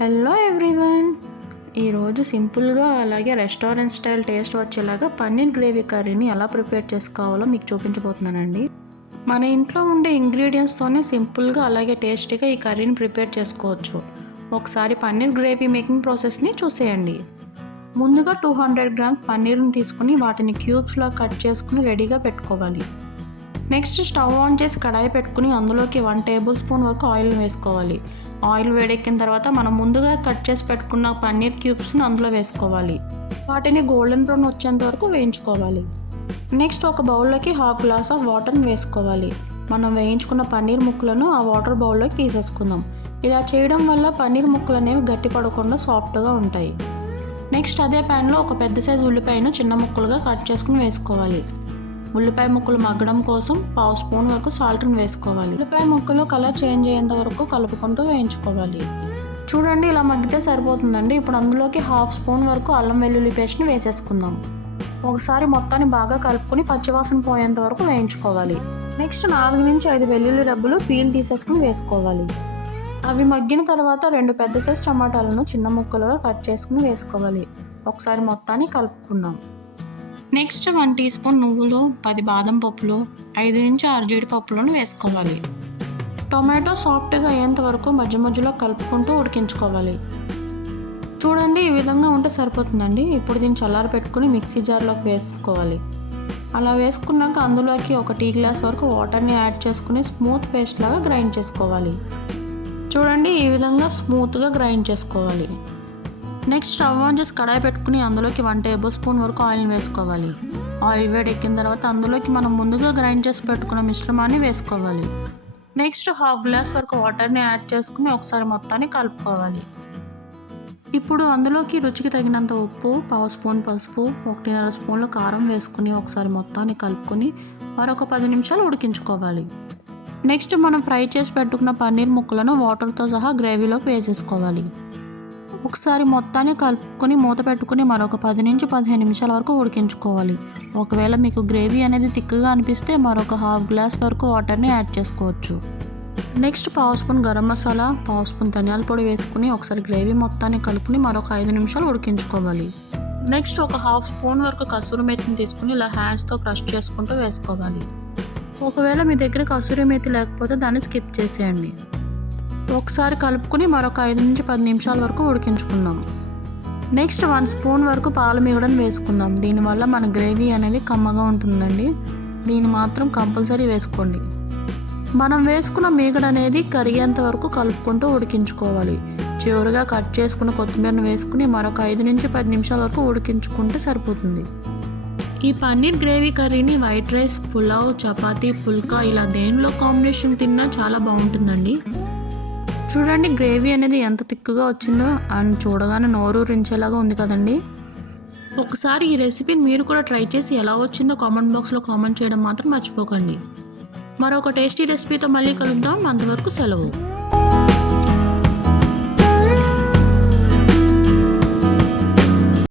Hello everyone, ఈరోజు సింపుల్గా అలాగే రెస్టారెంట్ స్టైల్ టేస్ట్ వచ్చేలాగా పన్నీర్ గ్రేవీ కర్రీని ఎలా ప్రిపేర్ చేసుకోవాలో మీకు చూపించబోతున్నానండి. మన ఇంట్లో ఉండే ఇంగ్రీడియంట్స్తోనే సింపుల్గా అలాగే టేస్టీగా ఈ కర్రీని ప్రిపేర్ చేసుకోవచ్చు. ఒకసారి పన్నీర్ గ్రేవీ మేకింగ్ ప్రాసెస్ని చూసేయండి. ముందుగా 200 గ్రామ్స్ పన్నీర్ని తీసుకుని వాటిని క్యూబ్స్లో కట్ చేసుకుని రెడీగా పెట్టుకోవాలి. నెక్స్ట్ స్టవ్ ఆన్ చేసి కడాయి పెట్టుకుని అందులోకి 1 టేబుల్ స్పూన్ వరకు ఆయిల్ వేసుకోవాలి. ఆయిల్ వేడెక్కిన తర్వాత మనం ముందుగా కట్ చేసి పెట్టుకున్న పన్నీర్ క్యూబ్స్ని అందులో వేసుకోవాలి. వాటిని గోల్డెన్ బ్రౌన్ వచ్చేంత వరకు వేయించుకోవాలి. నెక్స్ట్ ఒక బౌల్లోకి 1/2 గ్లాస్ ఆఫ్ వాటర్ని వేసుకోవాలి. మనం వేయించుకున్న పన్నీర్ ముక్కలను ఆ వాటర్ బౌల్లోకి తీసేసుకుందాం. ఇలా చేయడం వల్ల పన్నీర్ ముక్కలు అనేవి గట్టి పడకుండా సాఫ్ట్గా ఉంటాయి. నెక్స్ట్ అదే ప్యాన్లో ఒక పెద్ద సైజు ఉల్లిపాయను చిన్న ముక్కలుగా కట్ చేసుకుని వేసుకోవాలి. ఉల్లిపాయ ముక్కలు మగ్గడం కోసం 1/2 స్పూన్ వరకు సాల్ట్ని వేసుకోవాలి. ఉల్లిపాయ ముక్కలు కలర్ చేంజ్ అయ్యేంత వరకు కలుపుకుంటూ వేయించుకోవాలి. చూడండి, ఇలా మగ్గితే సరిపోతుందండి. ఇప్పుడు అందులోకి 1/2 స్పూన్ వరకు అల్లం వెల్లుల్లి పేస్ట్ని వేసేసుకుందాం. ఒకసారి మొత్తాన్ని బాగా కలుపుకొని పచ్చివాసన పోయేంత వరకు వేయించుకోవాలి. నెక్స్ట్ 4 నుంచి 5 వెల్లుల్లి రెబ్బలు పీల్ తీసేసుకుని వేసుకోవాలి. అవి మగ్గిన తర్వాత 2 పెద్ద సైజు టమాటాలను చిన్న ముక్కలుగా కట్ చేసుకుని వేసుకోవాలి. ఒకసారి మొత్తాన్ని కలుపుకుందాం. నెక్స్ట్ 1 టీ స్పూన్ నువ్వులు, 10 బాదం పప్పులు, 5 నుంచి 6 జీడిపప్పులను వేసుకోవాలి. టొమాటో సాఫ్ట్గా అయ్యేంత వరకు మధ్య మధ్యలో కలుపుకుంటూ ఉడికించుకోవాలి. చూడండి, ఈ విధంగా ఉంటే సరిపోతుందండి. ఇప్పుడు దీన్ని చల్లారి పెట్టుకుని మిక్సీ జార్లోకి వేసుకోవాలి. అలా వేసుకున్నాక అందులోకి 1 టీ గ్లాస్ వరకు వాటర్ని యాడ్ చేసుకుని స్మూత్ పేస్ట్ లాగా గ్రైండ్ చేసుకోవాలి. చూడండి, ఈ విధంగా స్మూత్గా గ్రైండ్ చేసుకోవాలి. నెక్స్ట్ స్టవ్ ఆన్ చేసి కడాయి పెట్టుకుని అందులోకి 1 టేబుల్ స్పూన్ వరకు ఆయిల్ని వేసుకోవాలి. ఆయిల్ వేడెక్కిన తర్వాత అందులోకి మనం ముందుగా గ్రైండ్ చేసి పెట్టుకున్న మిశ్రమాన్ని వేసుకోవాలి. నెక్స్ట్ 1/2 గ్లాస్ వరకు వాటర్ని యాడ్ చేసుకుని ఒకసారి మొత్తాన్ని కలుపుకోవాలి. ఇప్పుడు అందులోకి రుచికి తగినంత ఉప్పు, 1/2 స్పూన్ పసుపు, 1.5 స్పూన్లు కారం వేసుకుని ఒకసారి మొత్తాన్ని కలుపుకొని మరొక 10 నిమిషాలు ఉడికించుకోవాలి. నెక్స్ట్ మనం ఫ్రై చేసి పెట్టుకున్న పన్నీర్ ముక్కలను వాటర్తో సహా గ్రేవీలోకి వేసేసుకోవాలి. ఒకసారి మొత్తాన్ని కలుపుకొని మూత పెట్టుకుని మరొక 10 నుంచి 15 నిమిషాల వరకు ఉడికించుకోవాలి. ఒకవేళ మీకు గ్రేవీ అనేది థిక్గా అనిపిస్తే మరొక 1/2 గ్లాస్ వరకు వాటర్ని యాడ్ చేసుకోవచ్చు. Next 1/2 spoon garam masala, 1/2 spoon ధనియాల పొడి వేసుకుని ఒకసారి గ్రేవీ మొత్తాన్ని కలుపుని మరొక 5 నిమిషాలు ఉడికించుకోవాలి. నెక్స్ట్ ఒక 1/2 స్పూన్ వరకు కసూరి మేతిని తీసుకుని ఇలా హ్యాండ్స్తో క్రష్ చేసుకుంటూ వేసుకోవాలి. ఒకవేళ మీ దగ్గర కసూరి మేతి లేకపోతే దాన్ని స్కిప్ చేసేయండి. ఒకసారి కలుపుకొని మరొక 5 నుంచి 10 నిమిషాల వరకు ఉడికించుకుందాం. నెక్స్ట్ 1 స్పూన్ వరకు పాల మీగడను వేసుకుందాం. దీనివల్ల మన గ్రేవీ అనేది కమ్మగా ఉంటుందండి. దీన్ని మాత్రం కంపల్సరీ వేసుకోండి. మనం వేసుకున్న మీగడ అనేది కరిగేంత వరకు కలుపుకుంటూ ఉడికించుకోవాలి. చివరిగా కట్ చేసుకున్న కొత్తిమీరను వేసుకుని మరొక 5 నుంచి 10 నిమిషాల వరకు ఉడికించుకుంటే సరిపోతుంది. ఈ పన్నీర్ గ్రేవీ కర్రీని వైట్ రైస్, పులావ్, చపాతీ, పుల్కా ఇలా దేనిలో కాంబినేషన్ తిన్నా చాలా బాగుంటుందండి. చూడండి, గ్రేవీ అనేది ఎంత థిక్గా వచ్చిందో అండ్ చూడగానే నోరూరించేలాగా ఉంది కదండి. ఒకసారి ఈ రెసిపీని మీరు కూడా ట్రై చేసి ఎలా వచ్చిందో కామెంట్ బాక్స్లో కామెంట్ చేయడం మాత్రం మర్చిపోకండి. మరొక టేస్టీ రెసిపీతో మళ్ళీ కలుద్దాం. అంతవరకు సెలవు.